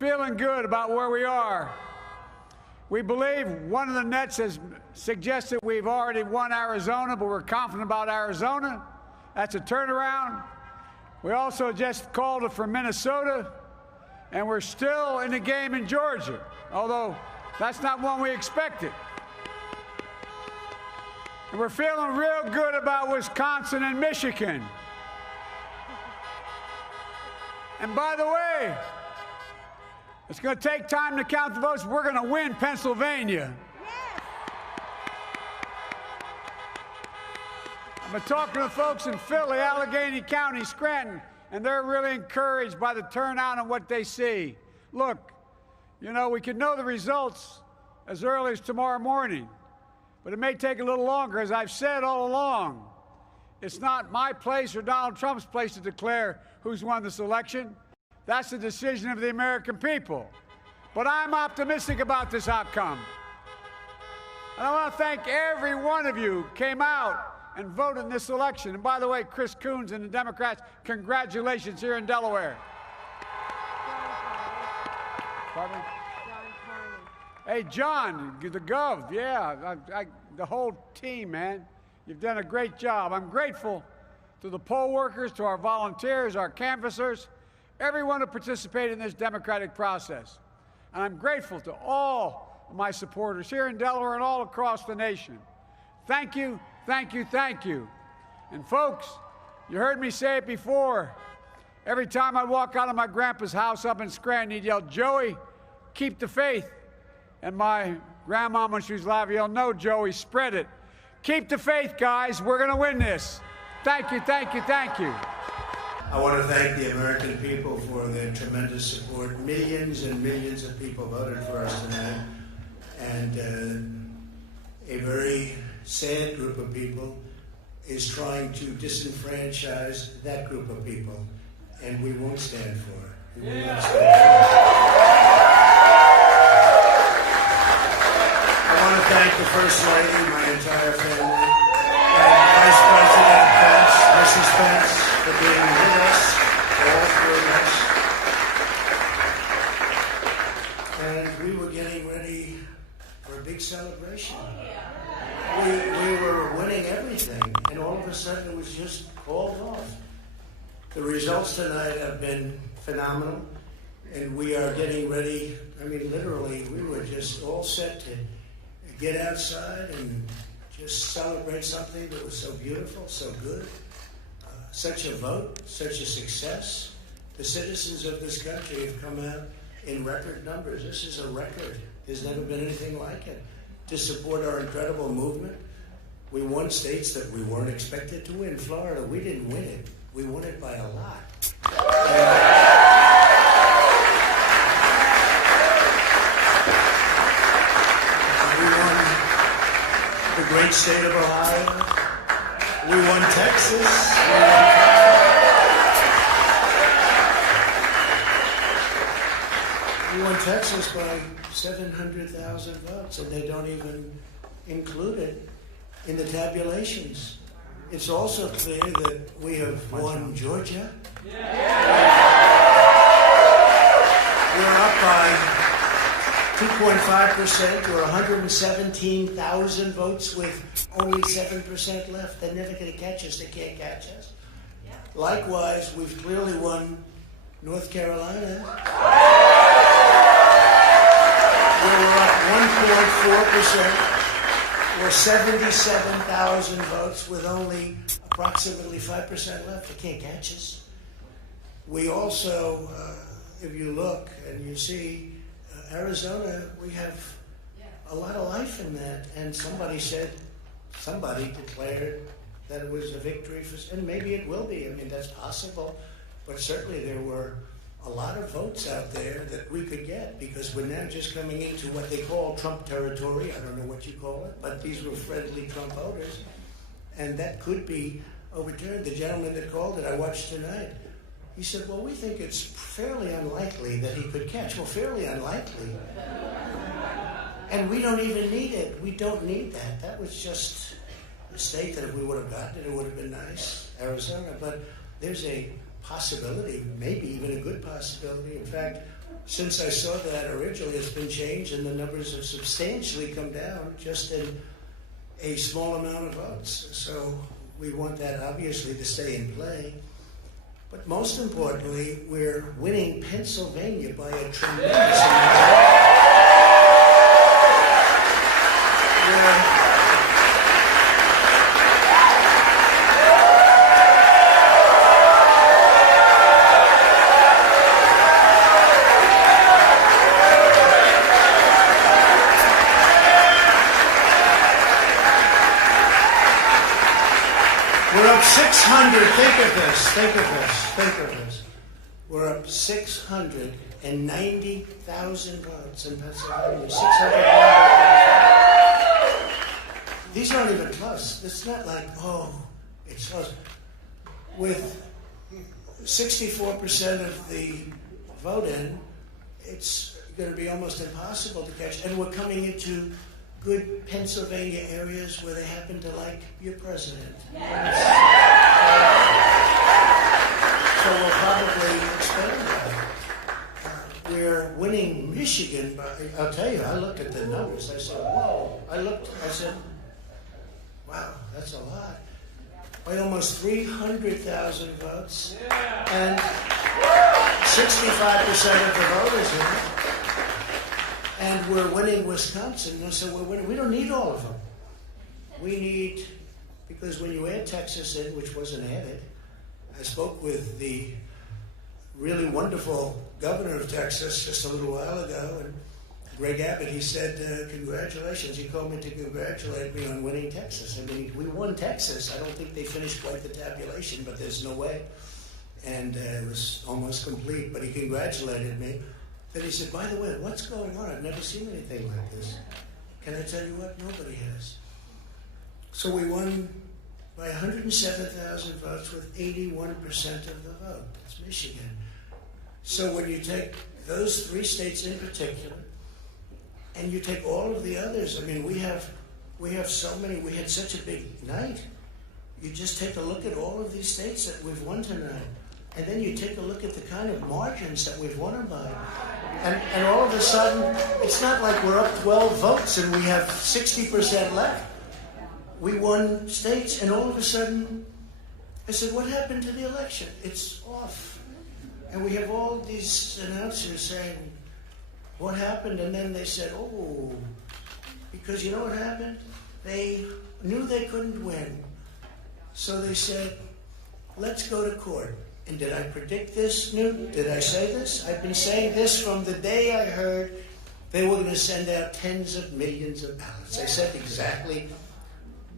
Feeling good about where we are. We believe one of the nets has suggested we've already won Arizona, but we're confident about Arizona. That's a turnaround. We also just called it for Minnesota, and we're still in the game in Georgia, although that's not one we expected. And we're feeling real good about Wisconsin and Michigan. And by the way, it's going to take time to count the votes. We're going to win Pennsylvania. Yes. I've been talking to folks in Philly, Allegheny County, Scranton, and they're really encouraged by the turnout and what they see. Look, you know, we could know the results as early as tomorrow morning, but it may take a little longer. As I've said all along, it's not my place or Donald Trump's place to declare who's won this election. That's the decision of the American people. But I'm optimistic about this outcome. And I want to thank every one of you who came out and voted in this election. And by the way, Chris Coons and the Democrats, congratulations here in Delaware. Pardon me? Hey, John, the Gov, yeah, the whole team, man. You've done a great job. I'm grateful to the poll workers, to our volunteers, our canvassers, everyone who participated in this democratic process. And I'm grateful to all of my supporters here in Delaware and all across the nation. Thank you, thank you, thank you. And folks, you heard me say it before. Every time I walk out of my grandpa's house up in Scranton, he'd yell, "Joey, keep the faith." And my grandma, when she was alive, yelled, "No, Joey, spread it. Keep the faith, guys. We're going to win this." Thank you, thank you, thank you. I want to thank the American people for their tremendous support. Millions and millions of people voted for us tonight. And a very sad group of people is trying to disenfranchise that group of people. And we won't stand for it. We will not stand for it. I want to thank the First Lady, my entire family, and Vice President Pence, Mrs. Pence, for being with us, all through us. And we were getting ready for a big celebration. We were winning everything, and all of a sudden it was just called off. The results tonight have been phenomenal, and we are getting ready. I mean, literally, we were just all set to get outside and just celebrate something that was so beautiful, so good. Such a vote, such a success. The citizens of this country have come out in record numbers. This is a record. There's never been anything like it. To support our incredible movement, we won states that we weren't expected to win. Florida, we didn't win it. We won it by a lot. We won the great state of Ohio. We won Texas. We won Texas by 700,000 votes, and they don't even include it in the tabulations. It's also clear that we have won Georgia. We're up by 2.5% or 117,000 votes with only 7% left. They're never going to catch us. They can't catch us. Likewise, we've clearly won North Carolina. We're up 1.4% or 77,000 votes with only approximately 5% left. They can't catch us. We also, if you look and you see, Arizona, we have a lot of life in that. And somebody declared that it was a victory for, and maybe it will be. I mean, that's possible. But certainly there were a lot of votes out there that we could get because we're now just coming into what they call Trump territory. I don't know what you call it, but these were friendly Trump voters. And that could be overturned. The gentleman that called it, I watched tonight, he said, well, we think it's fairly unlikely that he could catch. Well, fairly unlikely. And we don't even need it. We don't need that. That was just a state that if we would have gotten it, it would have been nice, Arizona. But there's a possibility, maybe even a good possibility. In fact, since I saw that originally, it's been changed, and the numbers have substantially come down just in a small amount of votes. So we want that obviously to stay in play. But most importantly, we're winning Pennsylvania by a tremendous amount. We're up 600. Think of this. We're up 690,000 votes in Pennsylvania. 690,000. These aren't even close. It's not like, oh, it's close. With 64% of the vote in, it's going to be almost impossible to catch. And we're coming into good Pennsylvania areas where they happen to like your president. Yes. So we'll probably expand that. We're winning Michigan by, I'll tell you, I looked at the numbers. I said, whoa. I said, wow, that's a lot. By almost 300,000 votes. Yeah. And 65% of the voters in it. And we're winning Wisconsin, so we're winning. We don't need all of them. We need, because when you add Texas in, which wasn't added, I spoke with the really wonderful governor of Texas just a little while ago, and Greg Abbott, he said, congratulations. He called me to congratulate me on winning Texas. I mean, we won Texas. I don't think they finished quite the tabulation, but there's no way. And it was almost complete, but he congratulated me. Then he said, by the way, what's going on? I've never seen anything like this. Can I tell you what? Nobody has. So we won by 107,000 votes with 81% of the vote. That's Michigan. So when you take those three states in particular, and you take all of the others, I mean, we have so many, we had such a big night. You just take a look at all of these states that we've won tonight. And then you take a look at the kind of margins that we've won them by. And all of a sudden, it's not like we're up 12 votes and we have 60% left. We won states, and all of a sudden, I said, what happened to the election? It's off. And we have all these announcers saying, what happened? And then they said, oh, because you know what happened? They knew they couldn't win. So they said, let's go to court. And did I predict this, Newt? Did I say this? I've been saying this from the day I heard they were going to send out tens of millions of ballots. I said exactly,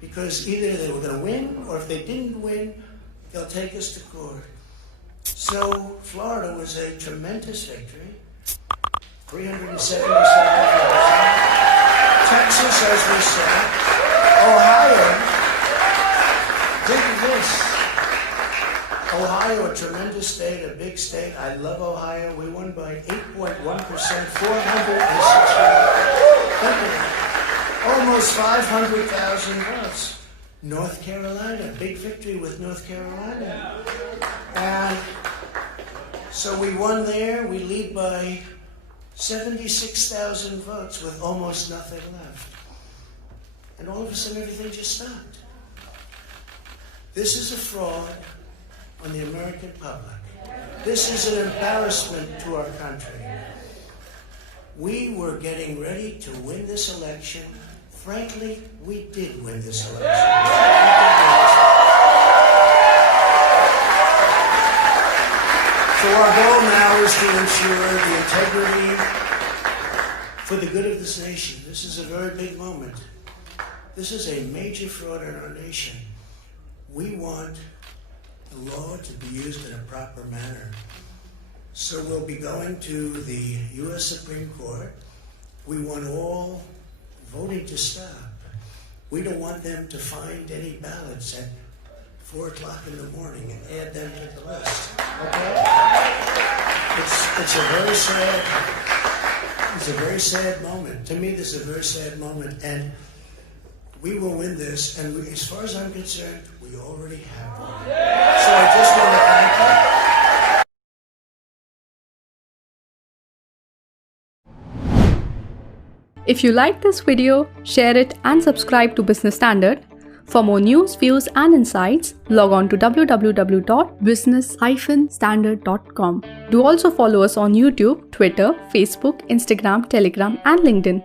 because either they were going to win, or if they didn't win, they'll take us to court. So Florida was a tremendous victory. 377,000. Texas, as we said. Ohio, think of this. Ohio, a tremendous state, a big state. I love Ohio. We won by 8.1%, 460. Almost 500,000 votes. North Carolina, big victory with North Carolina. And so we won there. We lead by 76,000 votes with almost nothing left. And all of a sudden, everything just stopped. This is a fraud on the American public. This is an embarrassment to our country. We were getting ready to win this election. Frankly, we did win this election. So our goal now is to ensure the integrity for the good of this nation. This is a very big moment. This is a major fraud in our nation. We want the law to be used in a proper manner. So we'll be going to the U.S. Supreme Court. We want all voting to stop. We don't want them to find any ballots at 4 o'clock in the morning and add them to the list. Okay? It's a very sad moment. To me, this is a very sad moment, and we will win this. And as far as I'm concerned, we already have won. So I just want to thank you. If you like this video, share it and subscribe to Business Standard. For more news, views and insights, log on to www.business-standard.com. Do also follow us on YouTube, Twitter, Facebook, Instagram, Telegram and LinkedIn.